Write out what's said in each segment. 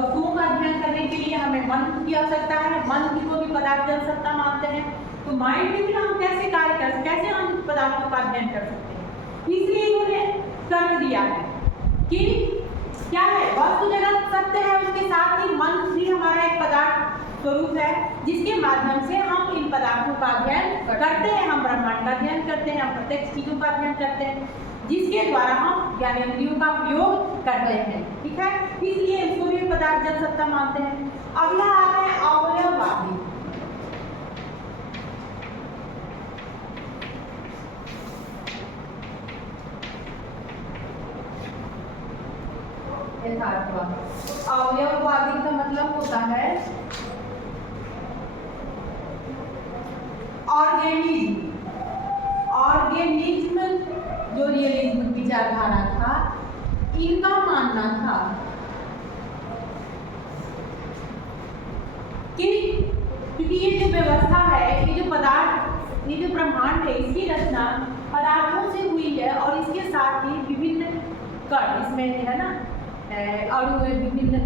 वस्तुओं का अध्ययन करने के लिए हमें मन की आवश्यकता है, मन को भी पदार्थ जन सत्ता मानते हैं। तो माइंड के बिना हम कैसे कार्य कर सकते, कैसे हम पदार्थों का अध्ययन कर सकते हैं। इसलिए इन्होंने तर्क दिया है कि क्या है, वस्तु जगत सत्य है, उसके साथ ही मन भी हमारा एक पदार्थ स्वरूप है, जिसके माध्यम से हम इन पदार्थों का अध्ययन करते हैं, हम ब्रह्मांड का अध्ययन करते हैं, हम प्रत्यक्ष चीजों का अध्ययन करते हैं, जिसके द्वारा हम ज्ञानेंद्रियों का प्रयोग करते हैं। ठीक है, इसलिए इसको भी पदार्थ जन सत्ता मानते हैं। अगला आता है अवयववादी। अवयववादी का मतलब होता है ऑर्गेनिज्म जो रियलिज्म विचारधारा था, इनका मानना था कि क्योंकि ये जो व्यवस्था है, ये जो पदार्थ, ये जो ब्रह्मांड है, इसकी रचना पदार्थों से हुई है और इसके साथ ही विभिन्न कण इसमें है ना, अणु में विभिन्न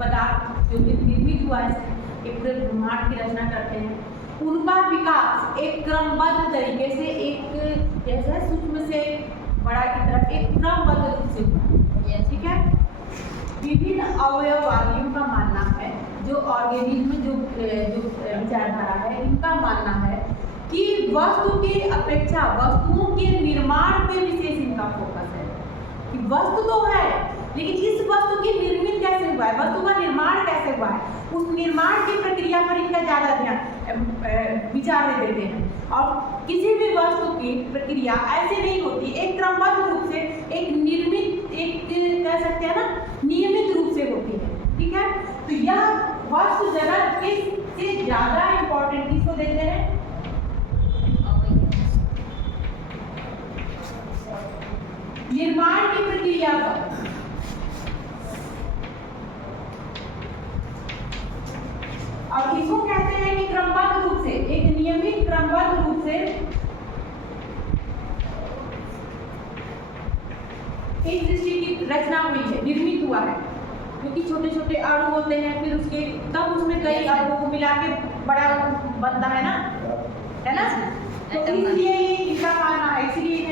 पदार्थ जो निर्मित हुआ है, एक पूरे ब्रह्मांड की रचना करते हैं, उनका विकास एक क्रमबद्ध तरीके से, एक जैसे सूक्ष्म से बड़ा की तरफ एक क्रमबद्ध रूप से हुआ। ठीक है, विभिन्न अवयववादियों का मानना है, जो ऑर्गेनिज्म जो विचारधारा है, इनका मानना है कि वस्तु की अपेक्षा वस्तुओं के निर्माण पे विशेष इनका फोकस है कि वस्तु तो है, लेकिन इस वस्तु की निर्मित कैसे हुआ है, वस्तु का निर्माण कैसे हुआ है, उस निर्माण की प्रक्रिया पर इनका ज्यादा ध्यान विचार दे देते हैं। और किसी भी वस्तु की प्रक्रिया ऐसे नहीं होती, एक क्रमबद्ध रूप से, एक निर्मित, एक कह सकते हैं ना, नियमित रूप से होती है। ठीक है, तो यह वस्तु जगत से ज्यादा इंपॉर्टेंट किसको देते हैं, निर्माण की प्रक्रिया पर। और इसको कहते हैं कि क्रमबद्ध रूप से, एक नियमित क्रमबद्ध रूप से एक सृष्टि की रचना हुई है, निर्मित हुआ है, क्योंकि छोटे छोटे अणु होते हैं, फिर उसके तब उसमें कई अणुओं को मिला के बड़ा बनता है ना, तो इसलिए इनका मानना है, इसलिए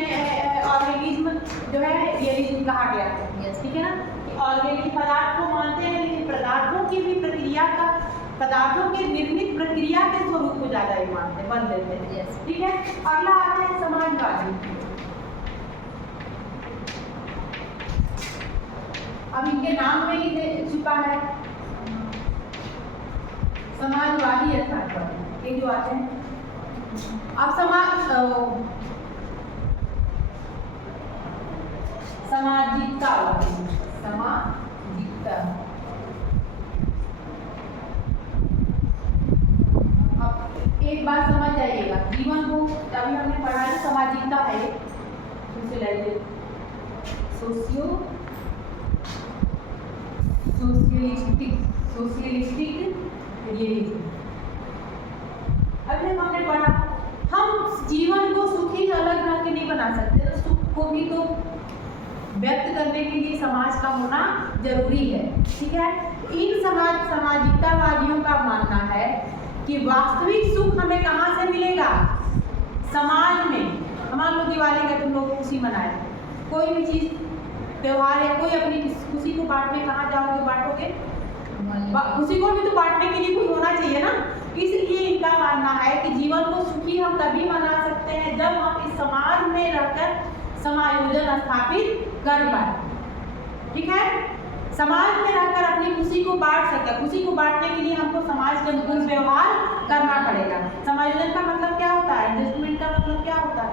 ऑर्गेनिज्म जो है रियलिज्म कहा गया है। ठीक है ना, कि ऑर्गेनिक पदार्थ को मानते हैं, लेकिन पदार्थों की भी प्रक्रिया का, पदार्थों के निर्मित प्रक्रिया के स्वरूप को ज्यादा ही मानते, बन देते हैं। ठीक है, अगला आता है समाजवादी। अब इनके नाम में ही छुपा है समाजवादी अर्थात ये जो आते हैं। अब सामाजिकता, सामाजिकता, अब एक बात समझ जाइएगा, जीवन को अभी हमने पढ़ा है सामाजिकता है, दूसरे लाइए सोशलिस्टिक रियलिज्म। अभी हमने पढ़ा, हम जीवन को सुखी अलग रह के नहीं बना सकते, तो सुख को भी तो व्यक्त करने के लिए समाज का होना जरूरी है। ठीक है, इन सामाजिकतावादियों का मानना है कि वास्तविक सुख हमें कहाँ से मिलेगा, समाज में। मान लो दिवाली का तुम लोग खुशी मनाए, कोई भी चीज त्योहार है, कोई अपनी खुशी को बांटने कहाँ जाओगे, बांटोगे, खुशी को भी तो बांटने के लिए कोई होना चाहिए ना। इसलिए इनका मानना है कि जीवन को सुखी हम तभी मना सकते हैं जब हम इस समाज में रहकर समायोजन स्थापित कर पाए। ठीक है, समाज में रहकर अपनी खुशी को बांट सकते हैं। खुशी को बांटने के लिए हमको समाज के अनुकूल व्यवहार करना पड़ेगा। समायोजन का मतलब क्या होता है, एडजस्टमेंट का मतलब क्या होता है,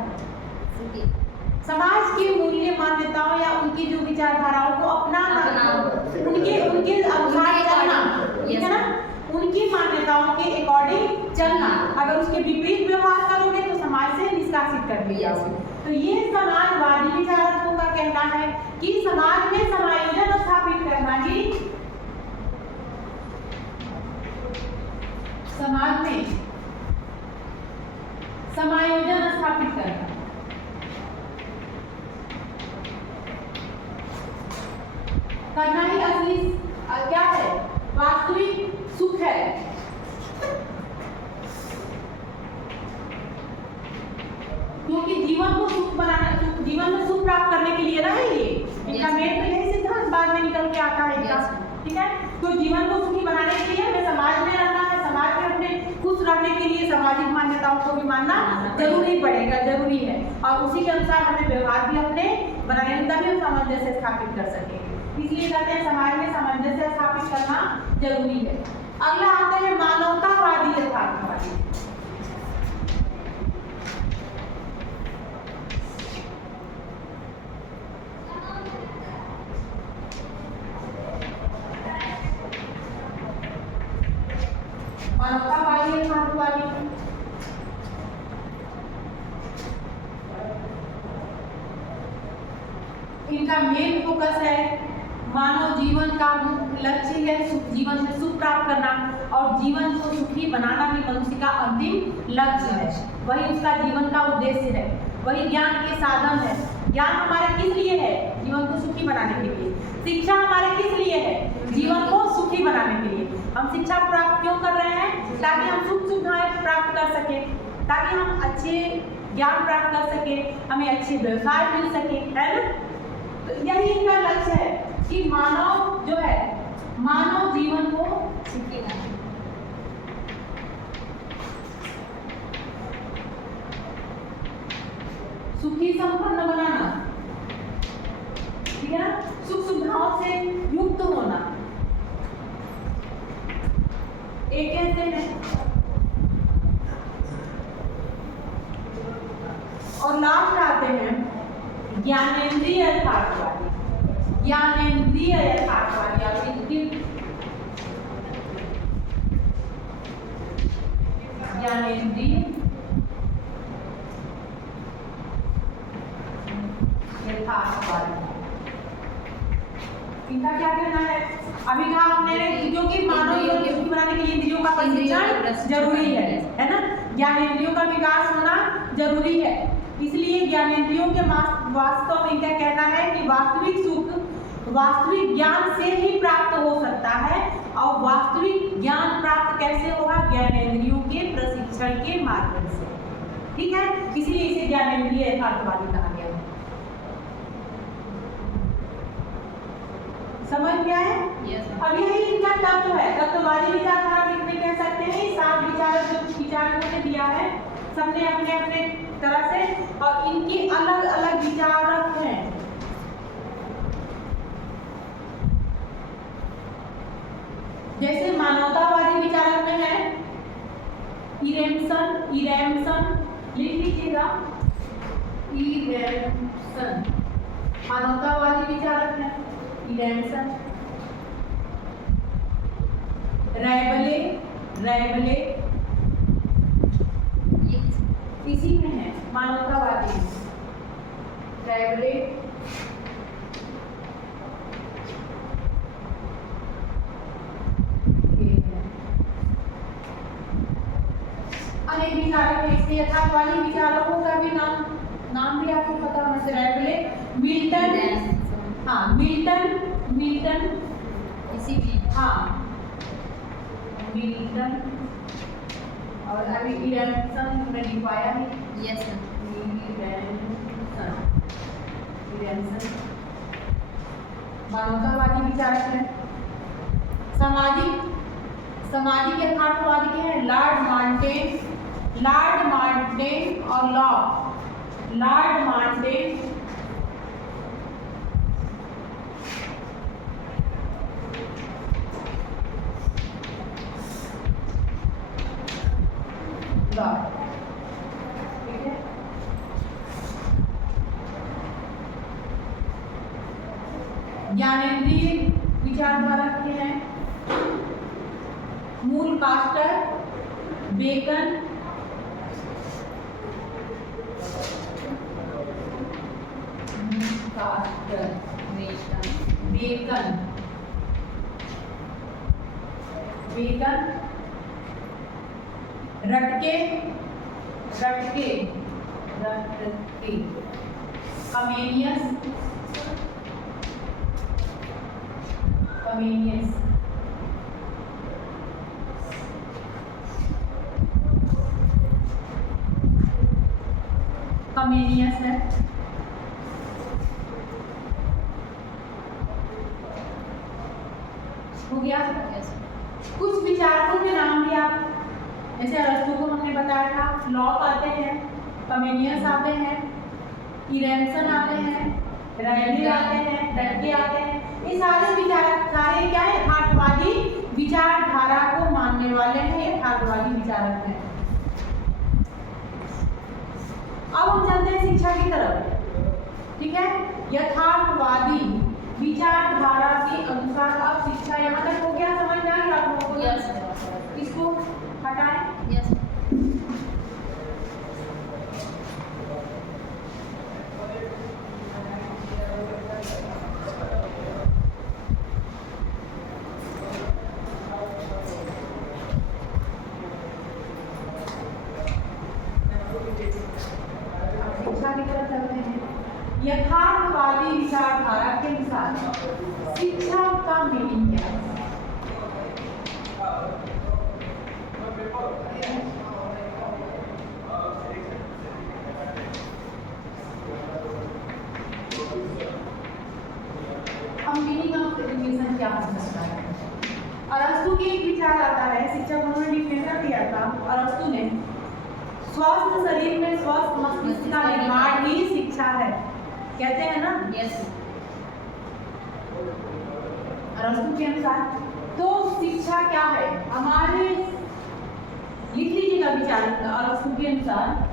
समाज की मूल्य मान्यताओं या उनकी जो विचारधाराओं को अपनाना, उनके अनुसार चलना, ठीक है ना, उनकी मान्यताओं के अकॉर्डिंग चलना। अगर उसके विपरीत व्यवहार करोगे तो समाज से निष्कासित कर दिया जाओगे। तो ये समाजवादी विचारकों का कहना है कि समाज में समायोजन स्थापित करना ही, समाज में समायोजन स्थापित करना ही असली वास्तविक सुख है। क्योंकि जीवन को सुख बनाना, जीवन में सुख प्राप्त करने के लिए ना है ये इनका मेन तो यही सिद्धांत बाद में निकल के आता है इनका, ठीक है। तो जीवन को सुखी बनाने के लिए हमें समाज में रहना है, समाज में अपने खुश रहने के लिए सामाजिक मान्यताओं को भी मानना जरूरी पड़ेगा, जरूरी है। और उसी के अनुसार हमें व्यवहार भी अपने बनाने, तभी हम सामंजस्य स्थापित कर सकेंगे। इसलिए कहते हैं समाज में सामंजस्य स्थापित करना जरूरी है। अगला आते हैं मानवतावादी यथार्थवादी। मानवतावादी यथार्थवादी इनका मेन फोकस है मानव जीवन का मुख्य लक्ष्य है जीवन में सुख प्राप्त करना, और जीवन को सुखी बनाना ही मनुष्य का अंतिम लक्ष्य है। वही उसका जीवन का उद्देश्य है, वही ज्ञान के साधन है। ज्ञान हमारे किस लिए है? जीवन को सुखी बनाने के लिए। शिक्षा हमारे किस लिए है? जीवन को सुखी बनाने के लिए। हम शिक्षा प्राप्त क्यों कर रहे हैं? ताकि हम सुख सुविधाएं प्राप्त कर सके, ताकि हम अच्छे ज्ञान प्राप्त कर सके, हमें अच्छे व्यवसाय मिल सके, है ना। तो यही इनका लक्ष्य है कि मानव जो है, मानव जीवन को सुखी बनाए, सुखी संपन्न बनाना, ठीक है ना, सुख सुविधाओं से युक्त होना। एक कहते हैं और लास्ट आते हैं ज्ञानेंद्रिय यथार्थवादी। ज्ञानेंद्रिय यथार्थवादी ज्ञानेंद्रिय यथार्थवादी इनका क्या कहना है? अभी कहा हमने जो कि मानव जीवन को सुखी बनाने के लिए इंद्रियों का प्रशिक्षण जरूरी है ना। ज्ञानेंद्रियों का विकास होना जरूरी है। इसलिए ज्ञानेंद्रियों के वास्तव में क्या कहना है कि वास्तविक सुख वास्तविक ज्ञान से ही प्राप्त हो सकता है। और वास्तविक ज्ञान प्राप्त कैसे होगा? ज्ञानेंद्रियों के प्रशिक्षण के माध्यम से, ठीक है। इसलिए इसे ज्ञानेंद्रिय यथार्थवादी कहा गया है। समझ में आया? अब यही इनका तत्व है। तत्ववादी विचारधारा भी कह सकते हैं। 7 विचारक जो विचारकों ने दिया है, सबने अपने अपने तरह से, और इनके अलग अलग विचारक हैं। जैसे मानवतावादी विचारक में है इरेमसन, लिख लीजिएगा, इरेमसन मानवतावादी विचारक है। इरेमसन, रैबले इसी में है, मानवतावादी रैबले। अनेक विचारक है। इसलिए यथार्थवादी विचारकों का भी नाम भी आपको पता होना चाहिए। रैबले, मिल्टन, हाँ मिल्टन इसी में, हाँ मिल्टन, और अभी इरेमसन हमने लिखवाया है। यस इरेमसन मानवतावादी विचारक है। सामाजिक यथार्थवादी के हैं लॉर्ड मार्टेन और लॉर्ड मार्टेन ठीक है। ज्ञानेंद्रिय विचारधारा के हैं मूल कास्टर, बेकन, रटके, कमेनियस, कमेनियस है। हो गया। कुछ विचारकों के नाम भी आप, जैसे अरस्तु को हमने बताया था, लॉक आते हैं, कमेनियस आते हैं, इरेंसन आते हैं, राइली आते हैं, डटके आते हैं। ये सारे विचारक सारे क्या है, यथार्थवादी विचारधारा को मानने वाले हैं, यथार्थवादी विचारक हैं। अब हम चलते हैं शिक्षा की तरफ, ठीक है। यथार्थवादी विचारधारा के अनुसार अब शिक्षा, यहाँ तक हो गया, समझ में आ गया आप लोगों को? इसको हटाएं। शिक्षा की तरफ चलते हैं। यथार्थवादी विचारधारा के अनुसार शिक्षा का मीनिंग क्या है? हम मीनिंग ऑफ एजुकेशन क्या हो सकता है? अरस्तु के एक विचार आता है, शिक्षक उन्होंने डिफिनेशन दिया था अरस्तु ने, स्वस्थ शरीर में स्वस्थ मस्तिष्क का निर्माण ही शिक्षा है, कहते हैं ना? यस। अरस्तु के अनुसार तो शिक्षा क्या है? हमारे लिख लीजिएगा विचार अरस्तु के अनुसार।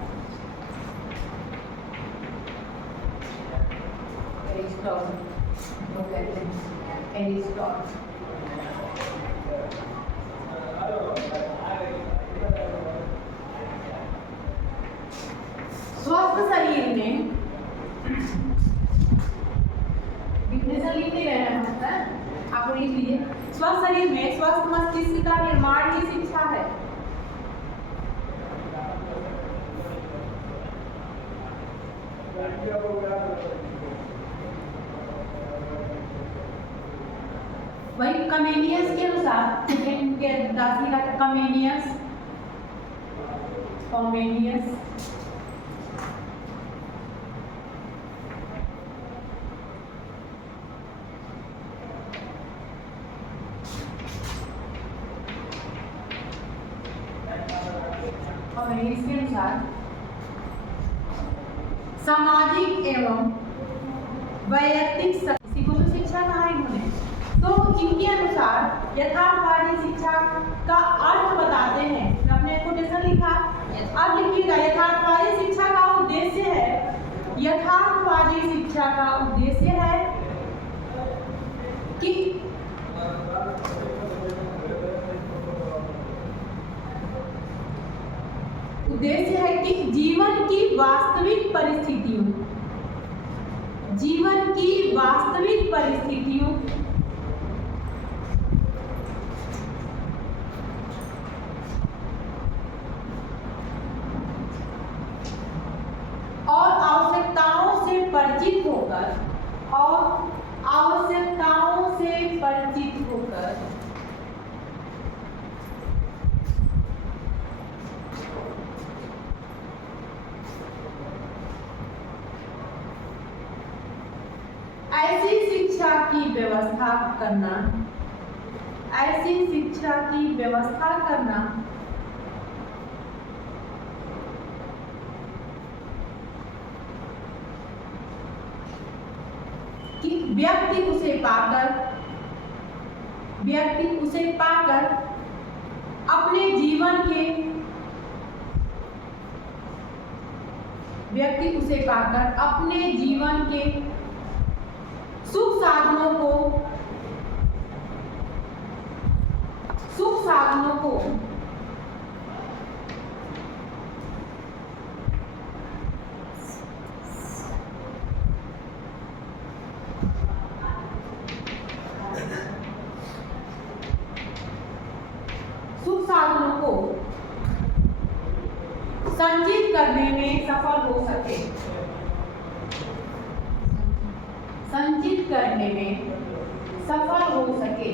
स्वस्थ शरीर में डिफिनेशन लिख नहीं रहे हैं, आप लिख लीजिए। स्वस्थ शरीर में स्वस्थ मस्तिष्क का निर्माण ही शिक्षा है। वही कमेनियस के अनुसार, इनके दार्शनिक का कमेनियस, कॉमेनियस, और इसके अनुसार सामाजिक एवं वैयक्तिक इसी को तो शिक्षा कहा इन्होंने। तो इनके अनुसार यथार्थवादी शिक्षा का अर्थ बताते हैं। आपने कोटेशन लिखा, अब लिखिएगा यथार्थवादी शिक्षा का उद्देश्य है, यथार्थवादी शिक्षा का उद्देश्य है कि जीवन की वास्तविक परिस्थितियों और आवश्यकताओं से परिचित होकर ऐसी शिक्षा की व्यवस्था करना कि व्यक्ति उसे पाकर अपने जीवन के सुख साधनों को संचित करने में सफल हो सके।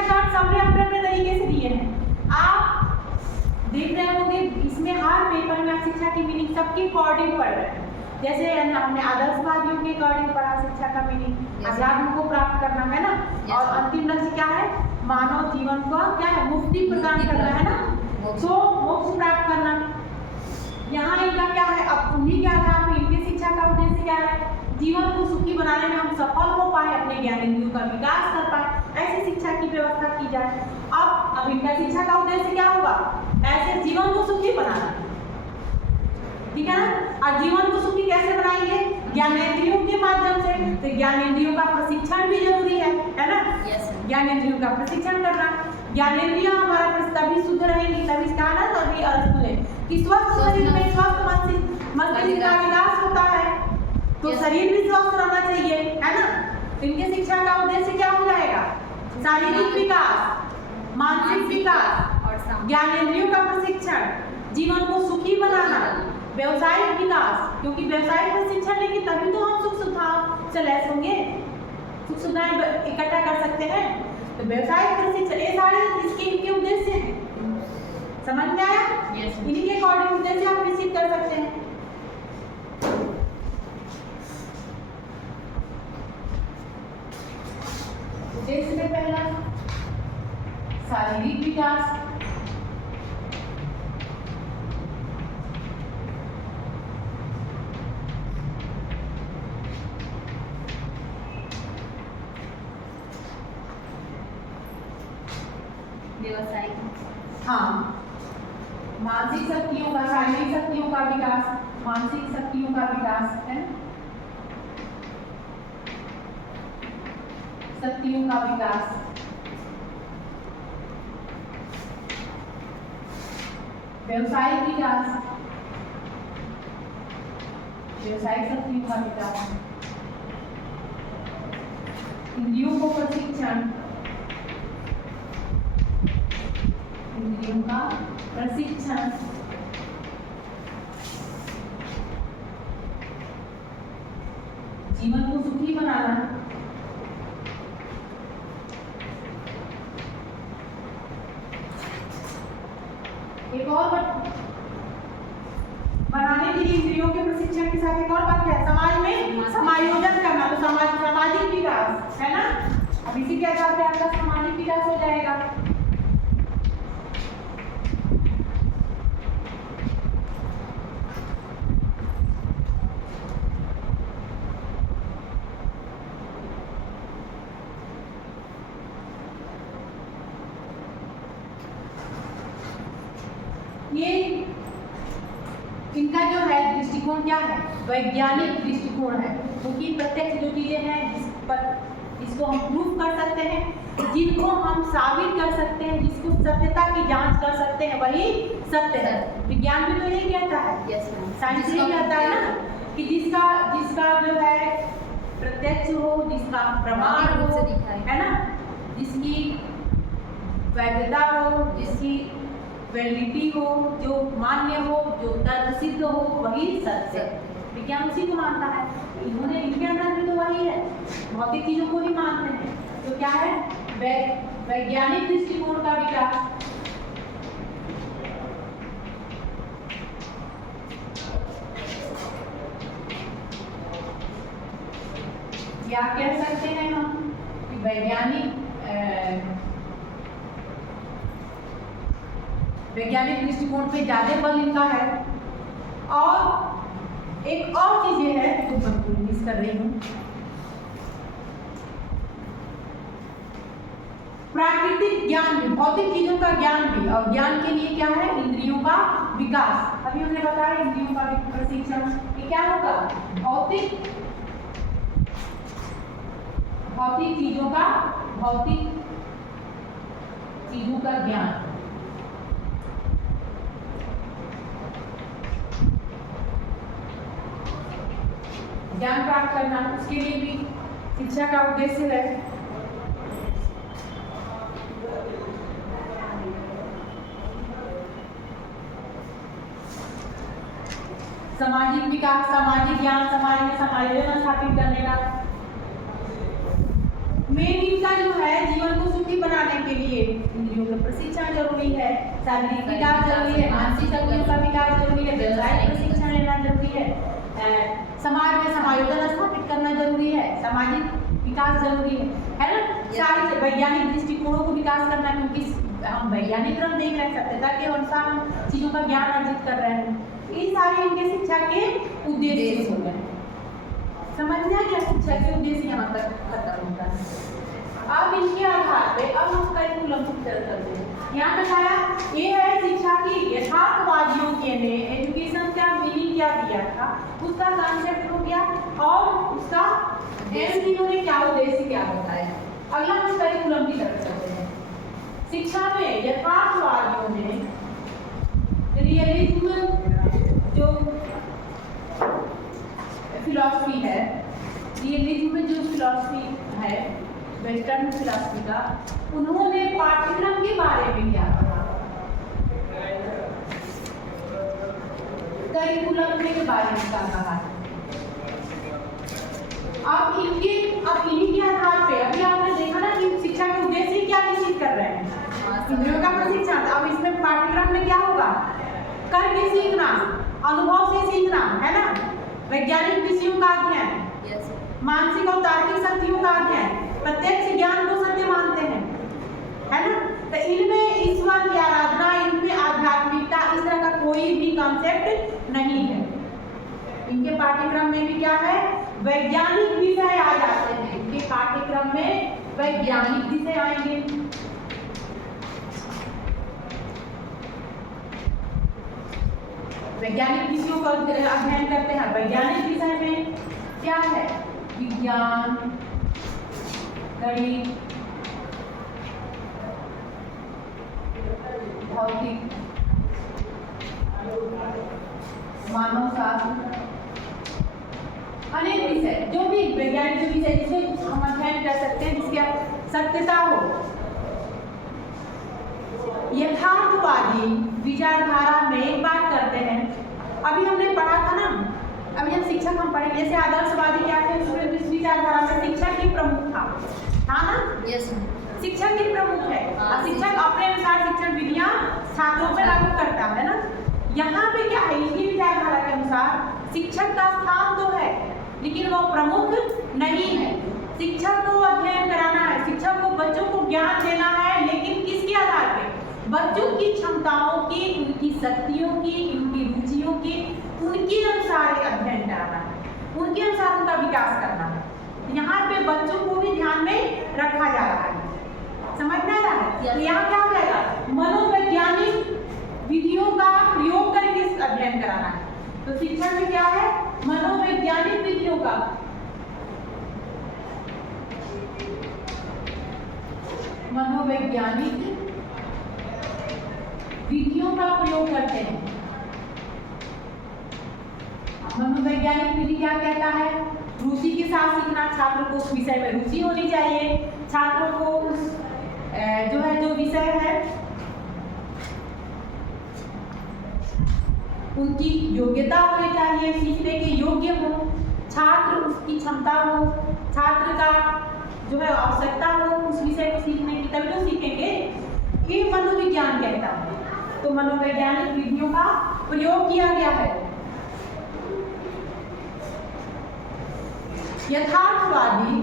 शिक्षा का सबने अपने अपने तरीके से दिए हैं। आप देख रहे होंगे इसमें हर पेपर में आप शिक्षा की मीनिंग सबके अकॉर्डिंग पढ़ रहे हैं। जैसे हमने आदर्शवादियों के अकॉर्डिंग पढ़ा शिक्षा का मीनिंग, अध्यात्म को प्राप्त करना है ना, और अंतिम लक्ष्य क्या है, मानव जीवन को क्या है, मुक्ति प्रदान करना है ना, तो मोक्ष प्राप्त करना। यहाँ इनका क्या है, अब उन्हीं के आधार पर इनके शिक्षा का उद्देश्य क्या है, जीवन को सुखी बनाने में हम सफल हो पाए, अपने ज्ञानेंद्रियों का विकास कर पाए, ऐसी शिक्षा की व्यवस्था की जाए। अब इनका शिक्षा का उद्देश्य क्या होगा, ऐसे जीवन को सुखी बनाना, ठीक है ना। और जीवन को सुखी कैसे बनाएंगे, ज्ञानेंद्रियों के माध्यम से, तो ज्ञानेंद्रियों का प्रशिक्षण भी जरूरी है ना। ज्ञानेंद्रियों का प्रशिक्षण करना, ज्ञानेंद्रियां हमारा तभी शुद्ध रहेंगी, तभी कहा ना, तभी अर्थ है कि स्वस्थ शरीर में स्वस्थ मस्तिष्क का विकास होता है, तो शरीर भी स्वस्थ रहना चाहिए, है ना। इनके शिक्षा का उद्देश्य क्या हो जाएगा, शारीरिक विकास, मानसिक विकास और ज्ञानेंद्रियों का प्रशिक्षण, जीवन को सुखी बनाना, व्यवसायिक विकास, क्योंकि व्यवसायिक प्रशिक्षण लेंगे तभी तो हम सुख सुविधाओं से लैस होंगे, सुख सुविधाएं इकट्ठा कर सकते हैं। तो व्यवसायिक प्रशिक्षण, ये सारे इसके इनके उद्देश्य हैं, समझ में आया। इन्हीं के अकॉर्डिंग उद्देश्य आप निश्चित कर सकते हैं। उद्देश्य में पहला शारीरिक विकास, व्यवसायिक, हाँ, मानसिक शक्तियों का, शारीरिक शक्तियों का विकास, मानसिक शक्तियों का विकास है, शक्तियों का विकास, व्यवसायिक विकास, व्यवसायिक शक्तियों का विकास, इंद्रियों को प्रशिक्षण, इंद्रियों का प्रशिक्षण, जीवन को सुखी बनाना, एक और बनाने के लिए इंद्रियों के प्रशिक्षण के साथ एक और बात क्या है, समाज में समायोजन करना, तो सामाजिक विकास है ना। अब इसी के आधार पे आपका सामाजिक विकास हो जाएगा। ये इनका जो है दृष्टिकोण क्या है, वैज्ञानिक दृष्टिकोण है, क्योंकि प्रत्यक्ष जो चीजें हैं जिसको हम प्रूफ कर सकते हैं, जिनको हम साबित कर सकते हैं, जिसको सत्यता की जांच कर सकते हैं, वही सत्य है। विज्ञान भी तो यही कहता है, साइंस यही कहता है ना, कि जिसका जो है प्रत्यक्ष हो, जिसका प्रमाण हो, है ना, जिसकी वैधता हो, जिसकी वैलिडिटी हो, जो मान्य हो, जो तर्क सिद्ध हो, वही सत्य। विज्ञान उसी को मानता है, इन्होंने इनके अंदर भी तो वही है, भौतिक चीजों को ही मानते हैं। तो क्या है, वैज्ञानिक दृष्टिकोण का विकास, या कह सकते हैं हम कि वैज्ञानिक दृष्टिकोण पे ज्यादा बल इनका है। और एक और चीज ये है जो मैं मिस कर रही हूँ, प्राकृतिक ज्ञान भी, भौतिक चीजों का ज्ञान भी, और ज्ञान के लिए क्या है, इंद्रियों का विकास। अभी हमने बताया इंद्रियों का प्रशिक्षण, ये क्या होगा, भौतिक चीजों का ज्ञान, ज्ञान प्राप्त करना, उसके लिए भी शिक्षा का उद्देश्य है। सामाजिक विकास, सामाजिक ज्ञान, समाज में समायोजन स्थापित करने का। मेन इनका जो है जीवन को सुखी बनाने के लिए इंद्रियों का प्रशिक्षण जरूरी है, शारीरिक विकास जरूरी है, मानसिक शक्तियों का विकास जरूरी है, व्यवसायिक प्रशिक्षण लेना जरूरी है, समाज में समायोजन स्थापित करना जरूरी है, सामाजिक विकास जरूरी है ना। सारी वैज्ञानिक दृष्टिकोणों को विकास करना, क्योंकि हम वैज्ञानिक क्रम देख रहे हैं, सत्यता के अनुसार हम चीजों का ज्ञान अर्जित कर रहे हैं। ये सारे इनके शिक्षा के उद्देश्य हो गए। समझ में आ गया? शिक्षा के उद्देश्य यहाँ तक खत्म होता है। अब इनके आधार पे अब हम करिकुलम की तरफ चलते हैं। यहाँ तक आया, ये है शिक्षा की यथार्थवादियों के ने एजुकेशन का मीनिंग क्या दिया था, उसका कॉन्सेप्ट हो गया, और उसका इन्होंने क्या उद्देश्य क्या बताया। अगला हम करिकुलम की तरफ चलते हैं। शिक्षा में यथार्थवादियों ने रियलिज्म जो फिलॉसफी है, रियलिज्म में जो फिलॉसफी है वेस्टर्न फिलॉसफी का, उन्होंने पाठ्यक्रम के बारे में क्या कहा, करिकुलम के बारे में क्या कहा। अब इन्हीं के आधार पे अभी आपने देखा ना कि शिक्षा के उद्देश्य क्या निश्चित कर रहे हैं, इंद्रियों का प्रशिक्षण। अब इसमें पाठ्यक्रम में क्या होगा, करके सीखना, अनुभव से सीखना, है ना, वैज्ञानिक विषयों का अध्ययन, मानसिक और तार्किक शक्तियों का अध्ययन, प्रत्यक्ष ज्ञान को सत्य मानते हैं, है ना। तो इनमें ईश्वर की आराधना, इनमें आध्यात्मिकता, इस तरह का कोई भी कॉन्सेप्ट नहीं है। इनके पाठ्यक्रम में भी क्या है, वैज्ञानिक विषय आ जाते हैं। इनके पाठ्यक्रम में वैज्ञानिक विषय आएंगे। वैज्ञानिक विषयों का अध्ययन करते हैं। वैज्ञानिक विषय में क्या है, विज्ञान, गणित, भौतिक, मानव शास्त्र, अनेक विषय, जो भी वैज्ञानिक जो विषय जिसे हम अध्ययन कर सकते हैं, जिसकी सत्यता हो। यथार्थवादी विचारधारा में एक बात करते हैं, अभी हमने पढ़ा था ना, अभी जब शिक्षक हम पढ़े, जैसे आदर्शवादी क्या थे, उसमें इस विचारधारा में शिक्षक ही प्रमुख था ना। यस, शिक्षक ही प्रमुख है। शिक्षक अपने अनुसार शिक्षण विधियां छात्रों पर लागू करता है ना। यहाँ पे क्या है, इनकी विचारधारा के अनुसार शिक्षक का स्थान तो है, लेकिन वो प्रमुख नहीं है। शिक्षक को अध्ययन कराना है, शिक्षक को बच्चों को ज्ञान देना है, लेकिन किसके आधार पे, बच्चों की क्षमताओं की, उनकी शक्तियों की, उनकी रुचियों की, उनके अनुसार अध्ययन कराना है, उनके अनुसार उनका विकास करना है। यहाँ पे बच्चों को भी ध्यान में रखा जा रहा है। समझ में आ रहा है? तो यहाँ क्या हो जाएगा, मनोवैज्ञानिक विधियों का प्रयोग करके अध्ययन कराना है। तो शिक्षण में क्या है, मनोवैज्ञानिक विधियों का, मनोवैज्ञानिक विधियों का प्रयोग करते हैं। मनोवैज्ञानिक विधि क्या कहता है, रुचि के साथ सीखना, छात्र को उस विषय में रुचि होनी चाहिए, छात्रों को उस जो विषय है उनकी योग्यता होनी चाहिए, सीखने के योग्य हो, छात्र उसकी क्षमता हो, छात्र का जो है आवश्यकता हो उस विषय को सीखने की, तभी तो सीखेंगे। ये मनोविज्ञान कहता है। तो मनोवैज्ञानिक विधियों का प्रयोग किया गया है। यथार्थवादी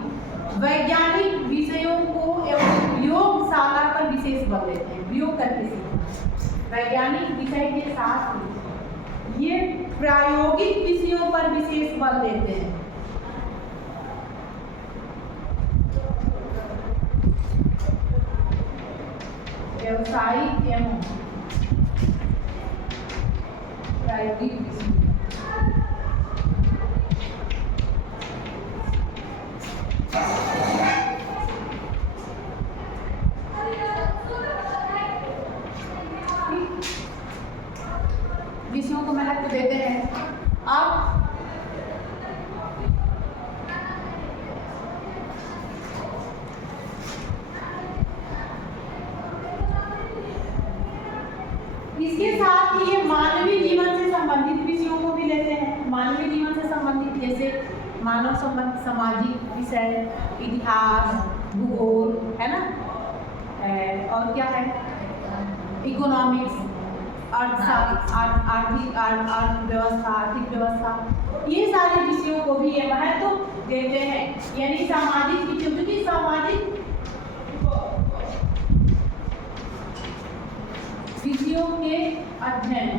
वैज्ञानिक विषयों को एवं प्रयोगशाला पर विशेष बल देते हैं, प्रयोग करके सीखना। वैज्ञानिक विषय के साथ ही ये प्रायोगिक विषयों पर विशेष बल देते हैं। व्यावसायिक एवं प्रायोगिक विषय, विषयों को महत्व देते हैं। अब इसके साथ ही ये मानवीय जीवन से संबंधित विषयों को भी लेते हैं। मानवीय जीवन से संबंधित जैसे मानव संबंध, सामाजिक विषय, इतिहास, भूगोल, है ना, और क्या है, इकोनॉमिक्स, अर्थव्यवस्था, आर्थिक व्यवस्था, ये सारे विषयों को भी ये महत्व देते हैं। यानी सामाजिक विषयों, क्योंकि सामाजिक विषयों के अध्ययन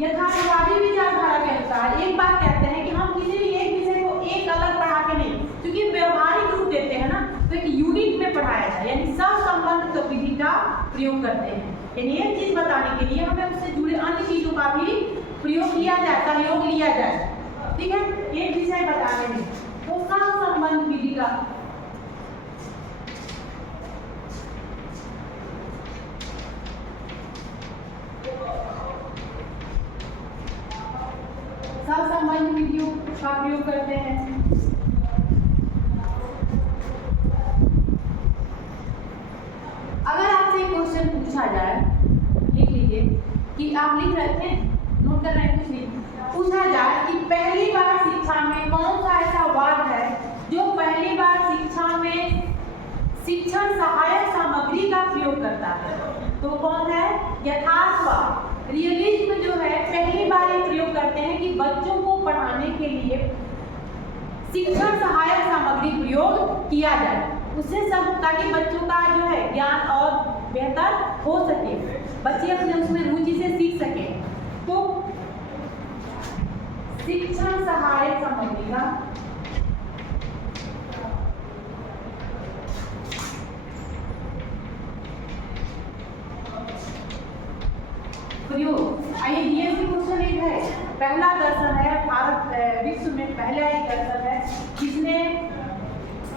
यथार्थवादी विचारधारा के अनुसार एक बात कहते हैं कि हम किसी भी एक विषय को एक अलग पढ़ा के नहीं, क्योंकि व्यवहारिक रूप देते हैं ना, तो एक यूनिट में पढ़ाया जाए, यानी सहसंबंध विधि का प्रयोग करते हैं। यानी एक चीज बताने के लिए हमें उससे जुड़े अन्य चीजों का भी प्रयोग किया जाए, सहयोग लिया जाए, ठीक है, एक विषय बताने में, तो सहसंबंध विधि का सहसंबंध विधियों का प्रयोग करते हैं। अगर आपसे एक क्वेश्चन पूछा जाए, लिख लीजिए कि आप लिख रहे थे, नोट कर रहे हैं, कुछ नहीं, पूछा जाए कि पहली बार शिक्षा में कौन सा ऐसा वाद है जो पहली बार शिक्षा में शिक्षण सहायक सामग्री का प्रयोग करता है, तो कौन है? यथार्थवाद, रियलिज्म जो है पहली बार ये प्रयोग करते हैं कि बच्चों को पढ़ाने के लिए शिक्षण सहायक सामग्री प्रयोग किया जाए, उससे सब, ताकि बच्चों का जो है ज्ञान और बेहतर हो सके, बच्चे अपने उसमें रुचि से सीख सके। तो शिक्षण सहायक सामग्री का प्रयोग, आइए डीएससी क्वेश्चन एक है, पहला दर्शन है भारत विश्व में पहला एक दर्शन है जिसने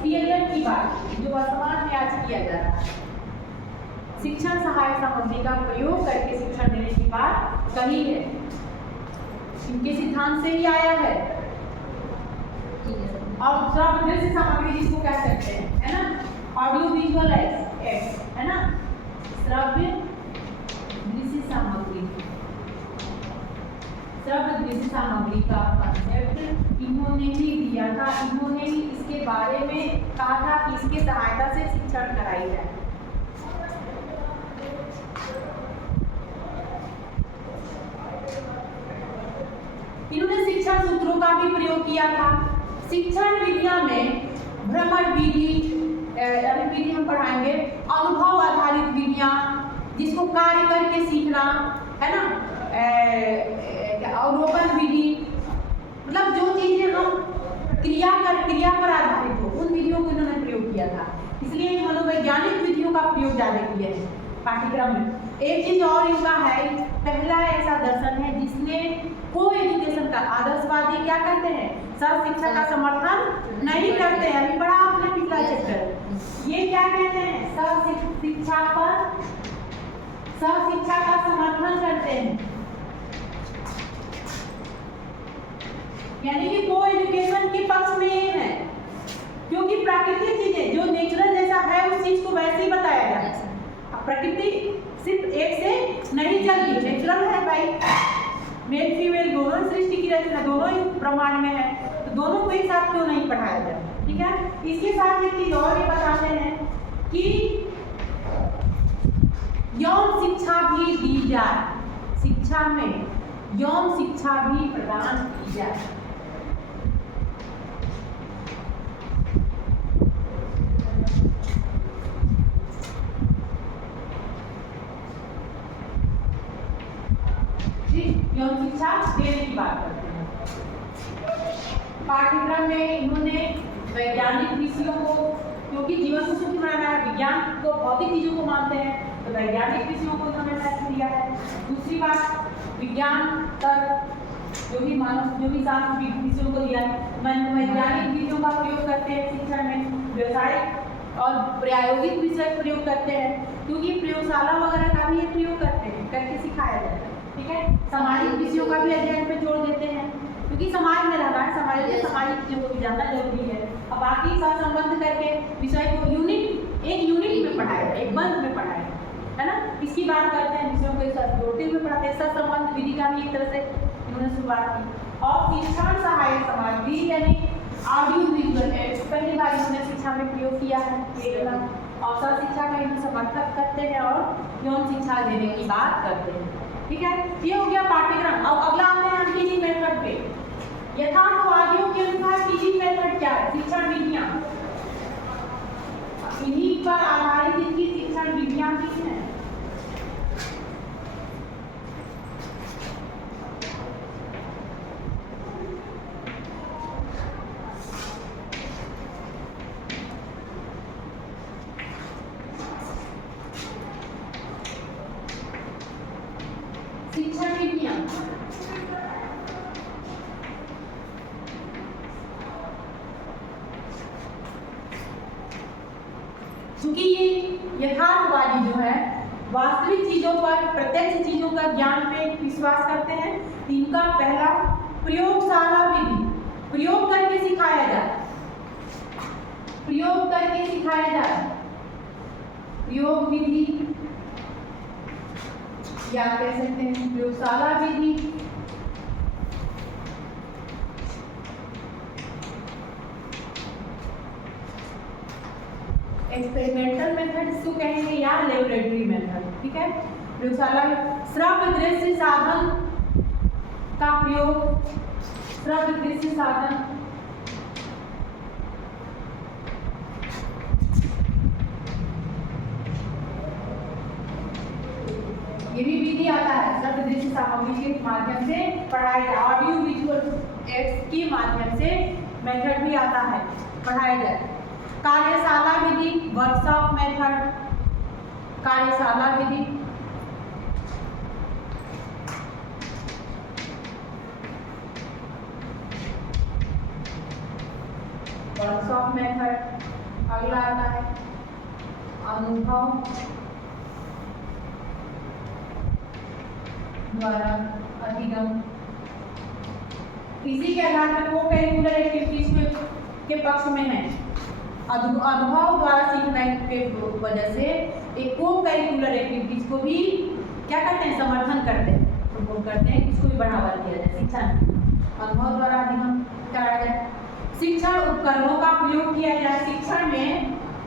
पीरियड की बात जो वर्तमान में आज किया जा रहा है, शिक्षण सहायक सामग्री का प्रयोग करके शिक्षण देने की बात कही है, इनके सिद्धांत से ही आया है। और श्रव्य दृश्य सामग्री जिसको कह सकते हैं, है ना, ऑडियो विजुअल एड्स, है ना, श्रव्य दृश्य सामग्री, श्रव्य दृश्य सामग्री का कंसेप्ट इन्होंने ही दिया था, इन्होंने ही इसके बारे में कहा था कि इसके सहायता से शिक्षण कराई जाए। इन्होंने शिक्षण सूत्रों का भी प्रयोग किया था। शिक्षण विद्या में भ्रमण विधि, विधि हम पढ़ाएंगे, अनुभव आधारित विधियां, जिसको कार्य करके सीखना, है ना, अवलोकन विधि, मतलब जो चीजें हम क्रिया पर आधारित हो, उन विधियों को इन्होंने प्रयोग किया था। इसलिए मनोवैज्ञानिक विधियों का प्रयोग ज्यादा किया है पाठ्यक्रम में। एक चीज और इनका है, पहला ऐसा दर्शन है जिसने को एजुकेशन का, आदर्शवादी क्या करते हैं, सह शिक्षा का समर्थन नहीं करते हैं, अभी पढ़ा आपने पिछला चैप्टर, ये क्या कहते हैं, सह शिक्षा का समर्थन करते हैं, यानी कि को एजुकेशन के पक्ष में ये है, क्योंकि प्राकृतिक चीजें जो नेचुरल जैसा है उस चीज को वैसे ही बताया जाए। अब प्रकृति सिर्फ एक से नहीं चलती, नेचुरल है भाई, मेल फीमेल दोनों सृष्टि की रचना दोनों ही ब्रह्मांड में है, तो दोनों को एक साथ क्यों नहीं पढ़ाया जाए, ठीक है। इसके साथ एक चीज और ये बताते हैं कि यौन शिक्षा भी दी जाए, शिक्षा में यौन शिक्षा भी प्रदान की जाए। यौन शिक्षा देने की बात करते हैं। पाठ्यक्रम में इन्होंने वैज्ञानिक विषयों को, क्योंकि जीवन को सुखी बनाना है, विज्ञान को भौतिक चीजों को मानते हैं, तो वैज्ञानिक विषयों को इन्होंने महत्व दिया है। दूसरी बात, विज्ञान तक जो भी शास्त्र विषयों को दिया है, वैज्ञानिक विषयों का प्रयोग करते हैं शिक्षा में, व्यवसायिक और प्रायोगिक विषय प्रयोग करते हैं, क्योंकि प्रयोगशाला वगैरह का भी ये प्रयोग करते हैं, करके सिखाया जाता है, ठीक है। सामाजिक विषयों का भी अध्ययन पे जोड़ देते हैं, क्योंकि समाज में रहना है, सामाजिक चीजों को भी जानना जरूरी है। अब बाकी सहसंबंध करके विषय को एक यूनिट में पढ़ाया, एक बंध में पढ़ाया, है ना। इसकी बात करते हैं, विषयों को साथ जोड़ते हुए पढ़ाते हैं। सहसंबंध विधि का भी एक तरह से उन्होंने शुरुआत की। और शिक्षण सहायक सामग्री यानी ऑडियो विजुअल एड्स पहली बार इन्होंने शिक्षा में प्रयोग किया है। ये औसत शिक्षा का इन्हें समर्थन करते हैं और यौन शिक्षा देने की बात करते हैं। ठीक है, ये हो गया पाठ्यक्रम। अब अगला आते हैं टीचिंग मेथड पे। यथार्थवादियों के अनुसार टीचिंग मेथड क्या है? शिक्षण विधियां, इन्हीं पर आधारित इनकी शिक्षण विधियां भी हैं। शिक्षण विधियां क्योंकि ये यथार्थवादी जो है वास्तविक चीजों पर, प्रत्यक्ष चीजों का ज्ञान पे विश्वास करते हैं। इनका पहला प्रयोगशाला विधि, प्रयोग करके सिखाया जाए, प्रयोग करके सिखाया जाए, प्रयोग विधि या कह सकते हैं प्रयोगशाला विधि। एक्सपेरिमेंटल मेथड इसको कहेंगे या लेबोरेटरी मेथड। ठीक है, प्रयोगशाला श्रव्य दृश्य साधन का प्रयोग, श्रव्य दृश्य साधन ये भी विधि आता है। श्रव्य दृश्य सामग्री के माध्यम से पढ़ाया जाए, ऑडियो विजुअल एड्स के माध्यम से मेथड भी आता है, पढ़ाया जाए। कार्यशाला विधि, वर्कशॉप मेथड, कार्यशाला विधि, वर्कशॉप मेथड। अगला आता है अनुभव द्वारा अधिगम। इसी के आधार पर वो करिकुलर एक्टिविटीज के पक्ष में है। अनुभव द्वारा सीखने के वजह से एक को करिकुलर एक्टिविटीज को भी क्या करते हैं? समर्थन करते हैं, प्रमोट करते हैं, इसको भी बढ़ावा दिया जाए। शिक्षा अनुभव द्वारा अधिगम कराया जाए। शिक्षण उपकरणों का प्रयोग किया जाए। शिक्षण में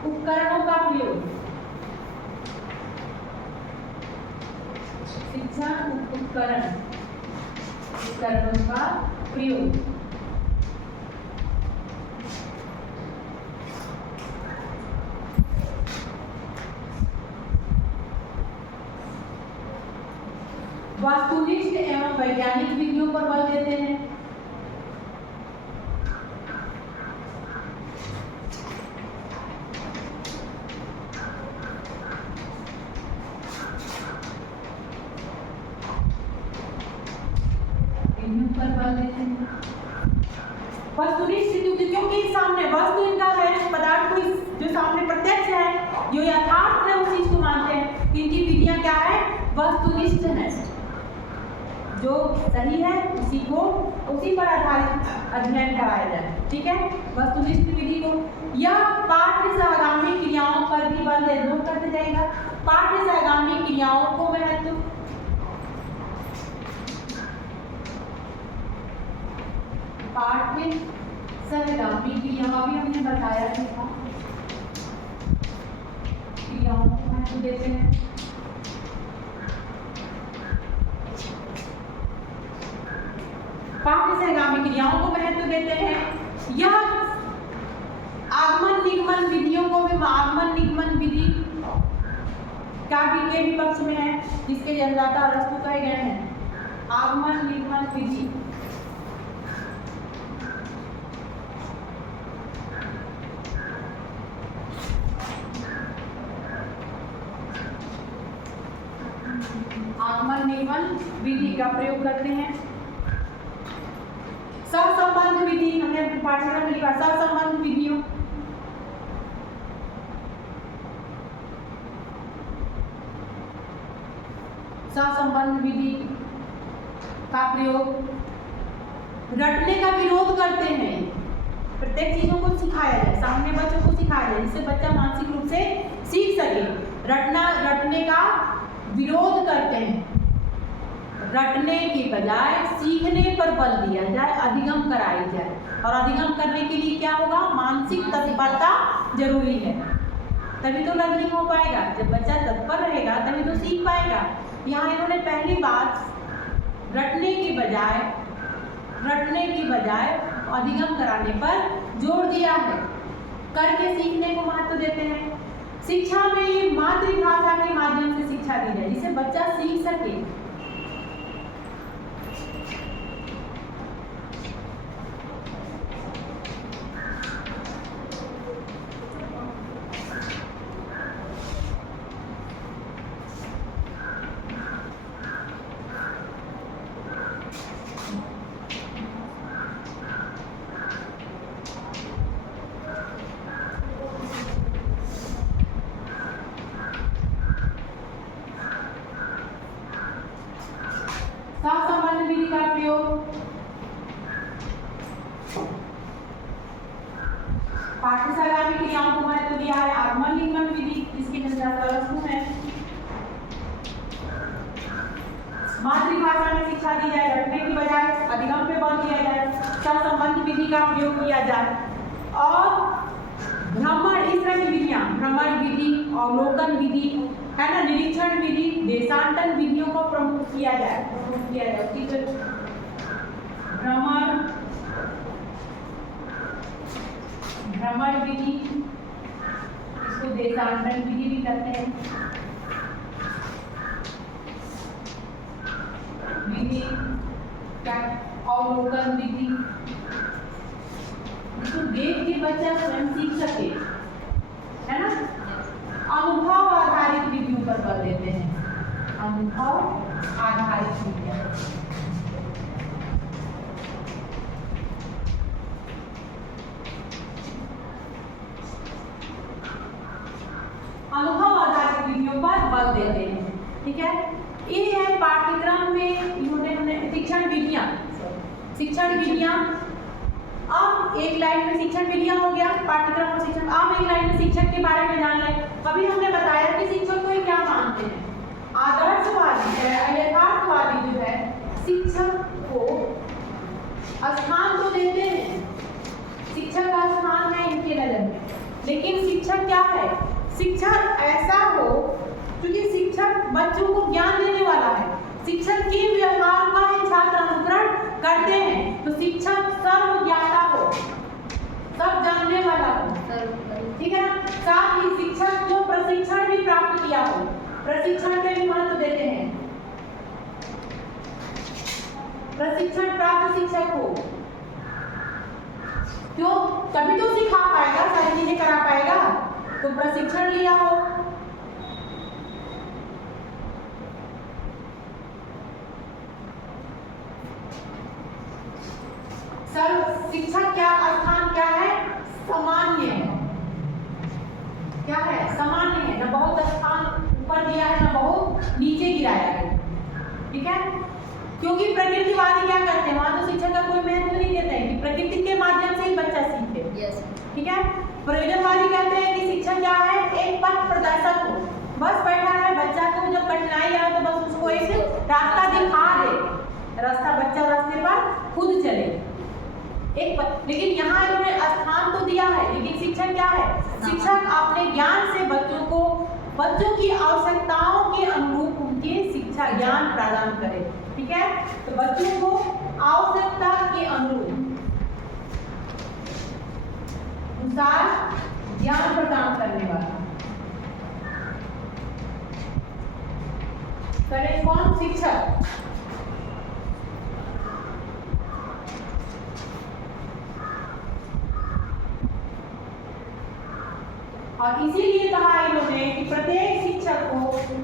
उपकरणों का प्रयोग, शिक्षण उपकरणों का प्रयोग। वास्तुनिष्ठ एवं वैज्ञानिक विधियों पर बल देते हैं। वस्तुनिष्ठ क्योंकि सामने वस्तु इनका है, पदार्थ को जो सामने प्रत्यक्ष है, जो यथार्थ है, उस चीज को मानते हैं। इनकी विधियां क्या है? वस्तुनिष्ठ है, जो सही है उसी को, उसी पर आधारित अध्ययन कराया जाए। ठीक है, वस्तुनिष्ठ विधि को। यह पाठ्य सहगामी क्रियाओं पर भी बल दे, नोट करते जाएगा। पाठ्य सहगामी क्रियाओं को महत्व, पाठ्य सहगामी क्रियाओं भी हमने बताया था, क्रियाओं को महत्व देते हैं। पाठ्य सहगामी क्रियाओं को महत्व देते हैं। यह आगमन निगमन विधियों को भी, आगमन निगमन विधि का भी के भी पक्ष में है, जिसके जन्मदाता अरस्तु कहे गए हैं। आगमन निगमन विधि आगमन निगमन विधि का प्रयोग करते हैं। सहसंबंध विधि हमने अपने पाठ्यक्रम में लिखा। सहसंबंध विधियों, सहसंबंध विधि का प्रयोग रटने का विरोध करते हैं। प्रत्येक चीजों को सिखाया जाए, सामने बच्चों को सिखाया जाए, जिससे बच्चा मानसिक रूप से सीख सके। रटने का विरोध करते हैं, रटने की बजाय सीखने पर बल दिया जाए, अधिगम कराई जाए। और अधिगम करने के लिए क्या होगा? मानसिक तत्परता जरूरी है, तभी तो लर्निंग हो पाएगा। जब बच्चा तत्पर रहेगा तभी तो सीख पाएगा। यहाँ इन्होंने पहली बात रटने की बजाय अधिगम कराने पर जोर दिया है, करके सीखने को महत्व देते हैं। शिक्षा में मातृभाषा के माध्यम से शिक्षा दी जाए, जिससे बच्चा सीख सके। सहसंबंध विधि का प्रयोग पाठ्यशाला में क्रियाओं को महत्व दिया है। आगमन निगमन विधि जिसकी चर्चा है। मातृभाषा में शिक्षा दी जाए, रटने की बजाय अधिगम पे बल दिया जाए, सहसंबंध विधि का प्रयोग किया जाए और भ्रमण, इस तरह की विधियां, भ्रमण विधि, अवलोकन विधि है ना, निरीक्षण विधि, देशांतन विधियों को प्रमुख किया जाए। भ्रमण विधि, इसको देशांतन विधि भी कहते हैं। विधि क्या? अवलोकन विधि, इसको देख के बच्चा स्वयं सीख सके, है ना। अनुभव आधारित विधियों पर बल देते हैं, अनुभव आधारित विधियां। अनुभव आधारित विधियों पर बल देते हैं, ठीक है। ये है पाठ्यक्रम में इन्होंने शिक्षण विधियां। अब एक लाइन में शिक्षण विधियां हो गया, पाठ्यक्रम और शिक्षण। अब एक लाइन में शिक्षक के बारे में जान लें। अभी हमने बताया कि शिक्षक को क्या मानते हैं। आदर्शवादी है, यथार्थवादी जो है, शिक्षक को स्थान तो देते हैं, शिक्षक का स्थान है इनके नजर में, लेकिन शिक्षक क्या है? शिक्षक ऐसा हो, क्योंकि शिक्षक बच्चों को ज्ञान देने वाला है। शिक्षक के व्यवहार का ही छात्र अनुकरण करते हैं, तो शिक्षक सर्वज्ञाता हो, सब जानने वाला हो, ठीक है ना। साथ ही शिक्षक को प्रशिक्षण भी प्राप्त किया हो, प्रशिक्षण पे भी महत्व देते हैं। प्रशिक्षण प्राप्त शिक्षक हो, क्यों? तभी तो सिखा पाएगा, सारी चीजें करा पाएगा, तो प्रशिक्षण लिया हो। शिक्षक क्या स्थान क्या है? सामान्य है। क्या है? सामान्य है, न बहुत स्थान ऊपर दिया है, न बहुत नीचे गिराया है, ठीक है। क्योंकि प्रकृतिवादी क्या करते हैं, वहां तो शिक्षक का कोई महत्व नहीं देते हैं कि प्रकृति के माध्यम से ही बच्चा सीखे, ठीक है। प्रयोजनवादी कहते हैं कि शिक्षक क्या है? एक पथ प्रदर्शक हो, बस बैठा है, बच्चा को जब कठिनाई आए तो बस उसको एक रास्ता दिखा दे, रास्ता बच्चा रास्ते पर खुद चले, एक लेकिन यहाँ इन्होंने स्थान तो दिया है, लेकिन शिक्षक क्या है? शिक्षक अपने ज्ञान से बच्चों की आवश्यकताओं के अनुरूप उनके शिक्षा ज्ञान प्रदान करे, ठीक है। तो बच्चों को आवश्यकता के अनुसार ज्ञान प्रदान करने वाला करे कौन? शिक्षक। और इसीलिए कहा इन्होंने कि प्रत्येक शिक्षक को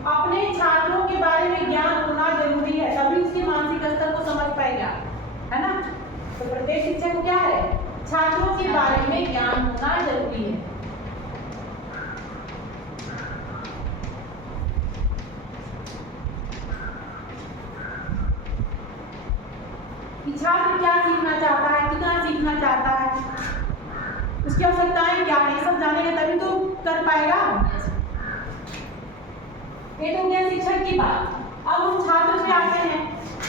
अपने छात्रों के बारे में ज्ञान होना जरूरी है, तभी उसके मानसिक स्तर को समझ पाएगा, है ना। तो प्रत्येक शिक्षक को क्या है? छात्रों के बारे में ज्ञान होना जरूरी है। कि छात्र क्या सीखना चाहता है, कितना सीखना चाहता है, उसकी आवश्यकताएं क्या है, ये सब जानेगा तभी तो कर पाएगा। ये तो गया शिक्षक की बात। अब हम छात्र से आते हैं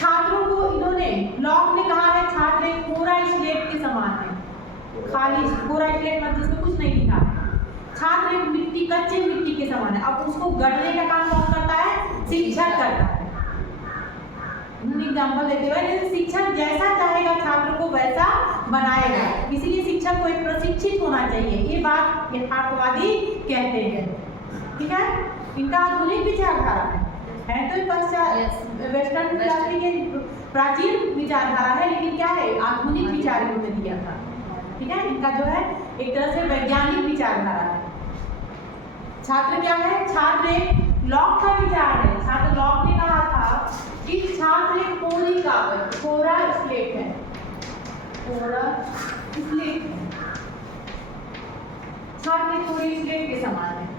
छात्रों को इन्होंने, लॉक ने कहा है छात्र एक कोरा स्लेट के समान है, खाली कोरा स्लेट मतलब जिसमें कुछ नहीं लिखा है। छात्र एक मिट्टी, कच्चे मिट्टी के समान है। अब उसको गढ़ने का काम कौन करता है? शिक्षक करता है। उन्होंने एग्जाम्पल देते हुए, जैसे शिक्षक जैसा चाहेगा छात्र को वैसा बनाएगा, इसीलिए शिक्षक को एक प्रशिक्षित होना चाहिए। ये बात यथार्थवादी कहते हैं। ठीक है, इनका आधुनिक विचारधारा है तो पश्चात वेस्टर्न फिलॉसफी के प्राचीन विचारधारा है, लेकिन क्या है, आधुनिक विचार इन्होंने दिया था। ठीक है, इनका जो है एक तरह से वैज्ञानिक विचारधारा है। छात्र क्या है? छात्र एक लॉक का विचार है। छात्र लॉक ने कहा था कि छात्र एक कोरी कागज, कोरा स्लेट है, कोरा स्लेट है, छात्र एक कोरी स्लेट के समान है।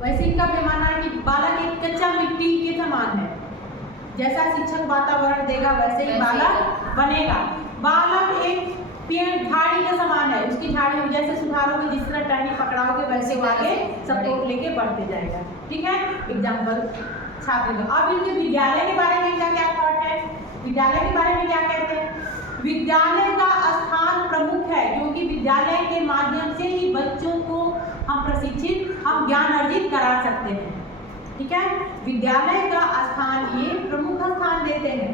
वैसे इनका भी मानना है कि बालक एक कच्चा मिट्टी के समान है, जैसा शिक्षक वातावरण देगा वैसे ही बालक बनेगा। बालक एक पेड़ झाड़ी के समान है, उसकी झाड़ी में जैसे सुधारोगे, जिस तरह टहनी पकड़ाओगे वैसे आगे सपोर्ट लेके बढ़ते जाएगा। ठीक है, एग्जाम्पल छात्र का। अब इनके विद्यालय के बारे में इनका क्या थॉट है? विद्यालय के बारे में क्या कहते हैं? विद्यालय का स्थान प्रमुख है, क्योंकि विद्यालय के माध्यम से ही बच्चों को हम प्रशिक्षित, हम ज्ञान अर्जित करा सकते हैं। ठीक है, विद्यालय का स्थान ये प्रमुख स्थान देते हैं।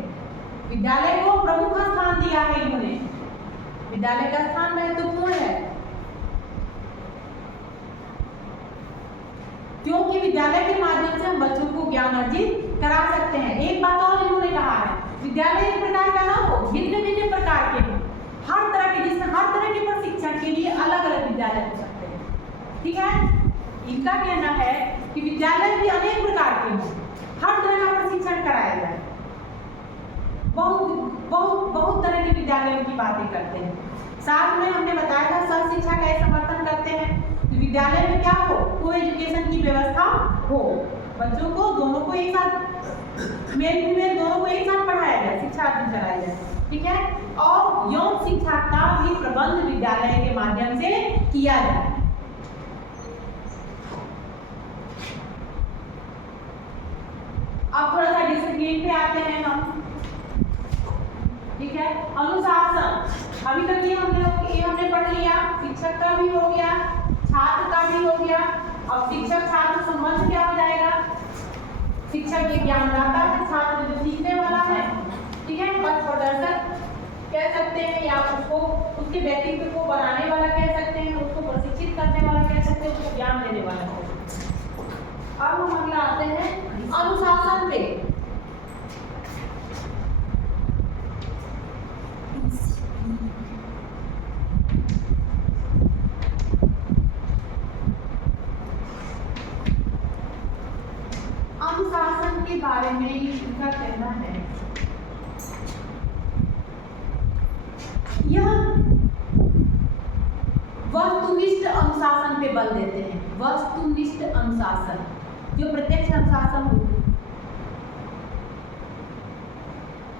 विद्यालय को प्रमुख स्थान दिया है इन्होंने। विद्यालय का स्थान महत्वपूर्ण है, क्योंकि विद्यालय के माध्यम से हम बच्चों को ज्ञान अर्जित करा सकते हैं। एक बात और इन्होंने कहा है, विद्यालय एक प्रकार का ना हो, भिन्न भिन्न प्रकार के हो, हर तरह के, जिसमें हर तरह के प्रशिक्षण के लिए अलग अलग विद्यालय हो सकते हैं। ठीक है, इनका कहना है कि विद्यालय भी अनेक प्रकार के हों, हर तरह का प्रशिक्षण कराया जाए। बहुत बहुत बहुत तरह के विद्यालयों की बातें करते हैं। साथ में हमने बताया था सह शिक्षा का समर्थन करते हैं। विद्यालय में क्या हो, को एजुकेशन की व्यवस्था हो, बच्चों को दोनों को एक साथ, मेल फीमेल दोनों को एक साथ पढ़ाया जाए, शिक्षा अर्जित कराया जाए। ठीक है, और यौन शिक्षा का भी प्रबंध विद्यालय के माध्यम से किया जाए। अब थोड़ा सा डिसिप्लिन पे आते हैं हम। ठीक है, अनुशासन। अभी तक ये हमने पढ़ लिया, शिक्षक का भी हो गया, छात्र का भी हो गया। अब शिक्षक छात्र संबंध क्या हो जाएगा? शिक्षक एक ज्ञानदाता है, छात्र जो सीखने वाला है। ठीक है, पथ प्रदर्शक कह सकते हैं, या उसको उसके व्यक्तित्व को बनाने वाला कह सकते हैं, उसको प्रशिक्षित करने वाला कह सकते हैं, उसको ज्ञान देने वाला कह सकते हैं। अब हम अगला आते हैं अनुशासन पे। अनुशासन के बारे में इनका कहना है, यह वस्तुनिष्ठ अनुशासन पे बल देते हैं। वस्तुनिष्ठ अनुशासन, जो प्रत्यक्ष अनुशासन हो,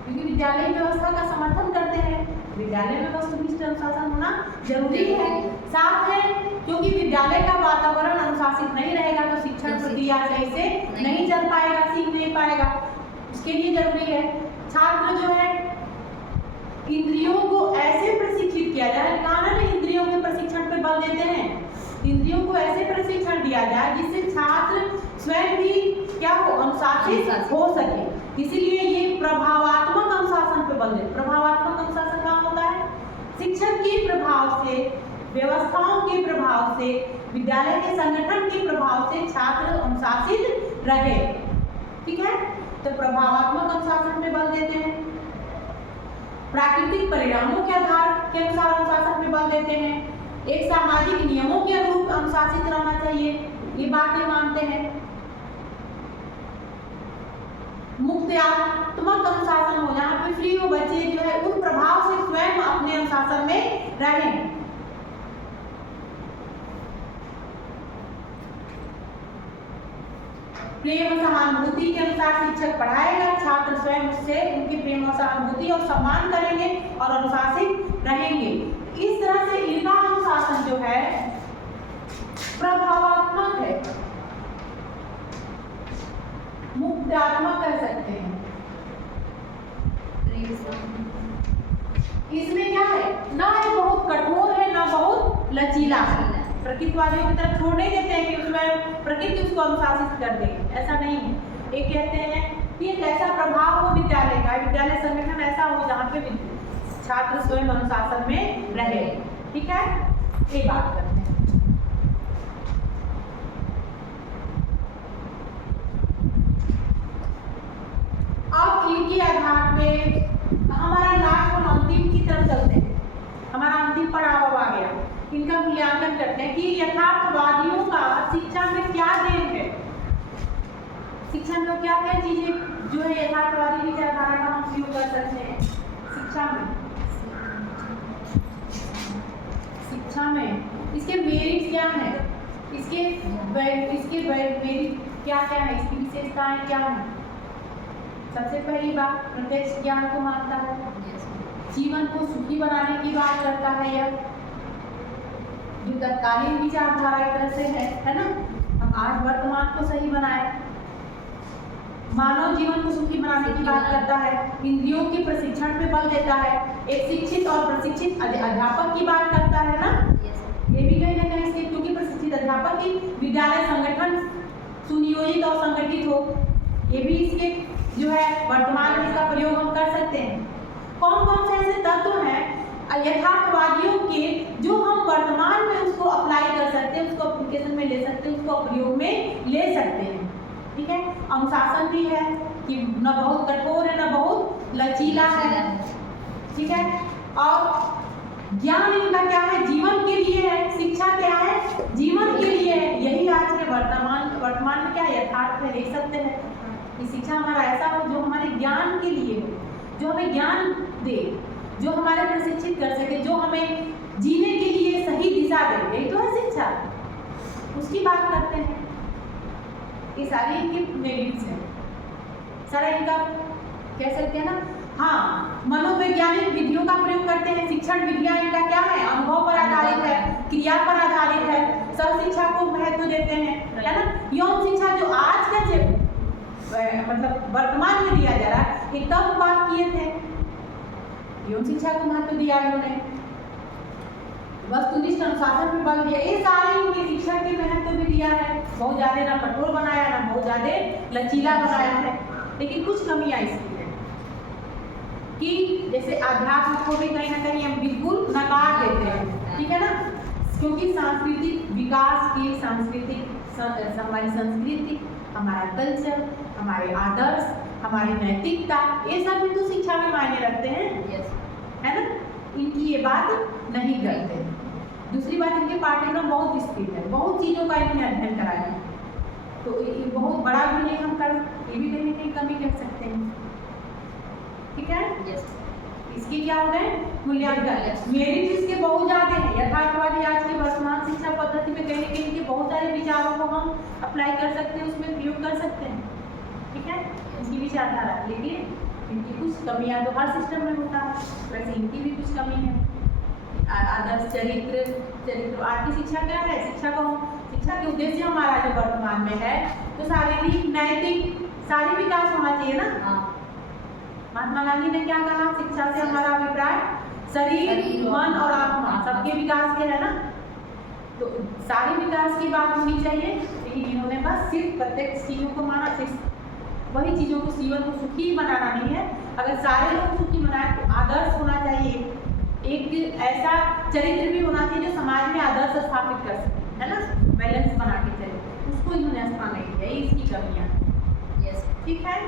क्योंकि विद्यालय व्यवस्था का समर्थन करते हैं, विद्यालय में वस्तुनिष्ठ अनुशासन होना जरूरी है। साथ है, क्योंकि विद्यालय का वातावरण अनुशासित नहीं रहेगा तो शिक्षण प्रक्रिया सही से नहीं चल पाएगा, सीख नहीं पाएगा, उसके लिए जरूरी है। छात्र जो है इंद्रियों को ऐसे प्रशिक्षित किया जाए, कहा ना इंद्रियों के प्रशिक्षण पे बल देते हैं, इंद्रियों को ऐसे प्रशिक्षण दिया जाए जिससे छात्र स्वयं भी क्या हो, अनुशासित हो सके। इसीलिए ये प्रभावात्मक अनुशासन पे बल देते। प्रभावात्मक अनुशासन कहाँ होता है? शिक्षक के प्रभाव से, व्यवस्थाओं के प्रभाव से, विद्यालय के संगठन के प्रभाव से छात्र अनुशासित रहे। ठीक है, तो प्रभावात्मक अनुशासन पे बल देते हैं। प्राकृतिक परिणामों के आधार के अनुसार अनुशासन पे बल देते हैं। एक सामाजिक नियमों के अनुरूप अनुशासित रहना चाहिए, ये बातें मानते हैं। मुक्त्यात्मक अनुशासन हो, जहाँ पे फ्री हो, बच्चे जो है उन प्रभाव से स्वयं अपने अनुशासन में रहें। प्रेम और सहानुभूति के अनुसार शिक्षक पढ़ाएगा, छात्र स्वयं उससे उनके प्रेम और सहानुभूति और सम्मान करेंगे और अनुशासित रहेंगे। इस तरह से इनका अनुशासन जो है प्रभावात्मक है, मुक्त्यात्मक कह सकते हैं। इसमें क्या है, ना ये बहुत कठोर है ना बहुत लचीला है। प्रकृतिवादियों की तरफ छोड़ नहीं देते हैं कि उसमें प्रकृति उसको अनुशासित कर दे, ऐसा नहीं है। ये कहते हैं कि एक ऐसा प्रभाव हो विद्यालय का, विद्यालय संगठन ऐसा हो जहाँ पे छात्र स्वयं अनुशासन में रहे। ठीक है, ये बात करते हैं। अब इनके आधार पे हमारा लास्ट और अंतिम की तरफ चलते हैं। हमारा अंतिम पड़ाव आ गया, इनका मूल्यांकन करते हैं कि यथार्थवादियों का शिक्षा में क्या देन है। शिक्षा में क्या क्या चीजें जो है यथार्थवादी विचारधारा का हम उपयोग कर सकते हैं शिक्षा में। शिक्षा में इसके मेरिट क्या है, इसके मेरिट क्या क्या है, इसकी विशेषताएं क्या है। सबसे पहली बात, प्रत्यक्ष ज्ञान को मानता है, जीवन को सुखी बनाने की बात करता है। यह जो तत्कालीन विचारधारा एक तरह से है ना, हम आज वर्तमान को सही बनाए, मानव जीवन को सुखी बनाने की बात करता है, इंद्रियों के प्रशिक्षण पे बल देता है, एक शिक्षित और प्रशिक्षित अध्यापक की बात करता है ना। ये भी कहीं ना कहीं इसके, क्योंकि प्रशिक्षित अध्यापक की विद्यालय संगठन सुनियोजित और संगठित हो, ये भी इसके जो है वर्तमान में इसका प्रयोग हम कर सकते हैं। कौन कौन से ऐसे तत्व हैं यथार्थवादियों के जो हम वर्तमान में उसको अप्लाई कर सकते हैं, उसको एप्लीकेशन में ले सकते हैं, उसको प्रयोग में ले सकते हैं। ठीक है, अनुशासन भी है कि न बहुत कठोर है न बहुत लचीला है। ठीक है, और ज्ञान इनका क्या है, जीवन के लिए है। शिक्षा क्या है, जीवन के लिए है। यही आज के वर्तमान में क्या यथार्थ है, देख सकते हैं कि शिक्षा हमारा ऐसा हो जो हमारे ज्ञान के लिए हो, जो हमें ज्ञान दे, जो हमारे प्रशिक्षित कर सके, जो हमें जीने के लिए सही दिशा दे। यही तो है शिक्षा, उसकी बात करते हैं। ये सारी इनकी मेरिट्स हैं, सारा इनका कह सकते हैं ना। हाँ, मनोवैज्ञानिक विधियों का प्रयोग करते हैं। शिक्षण विधियां इनका क्या है, अनुभव पर आधारित है, क्रिया पर आधारित है, सब शिक्षा को महत्व देते हैं, है ना। यौन शिक्षा जो आज का मतलब वर्तमान में दिया जा रहा है, ये तब बात किए थे, यौन शिक्षा को महत्व दिया इन्होंने, वस्तुनिष्ठ अनुशासन में बल दिया। ये सारे इनकी शिक्षा के महत्व भी दिया है, बहुत ज्यादा ना कठोर बनाया ना बहुत ज्यादा लचीला बनाया है। लेकिन कुछ कमियां इसकी है कि जैसे अध्यात्म को भी कहीं ना कहीं हम बिल्कुल नकार देते हैं। ठीक है ना, क्योंकि सांस्कृतिक विकास की हमारी संस्कृति, हमारा कल्चर, हमारे आदर्श, हमारी नैतिकता, ये सब भी तो शिक्षा में मायने रखते हैं। है ना, इनकी ये बात नहीं करते। दूसरी बात, इनके पाठ्यक्रम बहुत विस्तृत है, बहुत चीज़ों का इन्होंने अध्ययन कराया है, तो ये बहुत बड़ा भी नहीं हम कर, ये भी कहीं ना कहीं कमी कह सकते हैं। ठीक है, इसके क्या हो गए मूल्यांकन। मेरिट इसके बहुत ज़्यादा है। यथार्थवादी आज की वर्तमान शिक्षा पद्धति में कहीं ना कहीं इनके बहुत सारे विचारों को हम अप्लाई कर सकते हैं, उसमें प्रयोग कर सकते हैं। ठीक है, इसकी विचारधारा, लेकिन इनकी कुछ कमियां तो हर सिस्टम में होता है, वैसे इनकी भी कुछ कमी है। आदर्श चरित्र आज की शिक्षा क्या है, शिक्षा के उद्देश्य हमारा जो वर्तमान में है तो शारीरिक नैतिक सारी विकास होना चाहिए ना। महात्मा गांधी ने क्या कहा, शिक्षा से हमारा अभिप्राय शरीर मन और आत्मा सबके विकास के है ना, तो सारी विकास की बात होनी चाहिए। लेकिन इन्होंने बस सिर्फ प्रत्यक्ष चीजों को माना, सिर्फ वही चीजों को जीवन को सुखी बनाना नहीं है। अगर सारे लोग सुखी बनाए तो आदर्श होना चाहिए, एक ऐसा चरित्र भी होना चाहिए जो समाज में आदर्श स्थापित कर सके, है ना, बैलेंस बना के चले, उसको इन्होंने स्थान नहीं दिया। इसकी कमियां यस। ठीक है,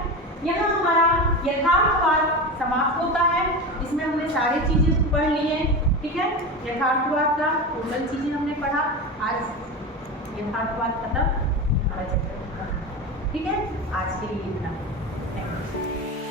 यहाँ हमारा यथार्थवाद समाप्त होता है। इसमें हमने सारी चीजें पढ़ ली हैं। ठीक है, यथार्थवाद का टोटल चीजें हमने पढ़ा। आज यथार्थवाद खत्म, हमारा चैप्टर खत्म। ठीक है, आज के लिए इतना। Thank you.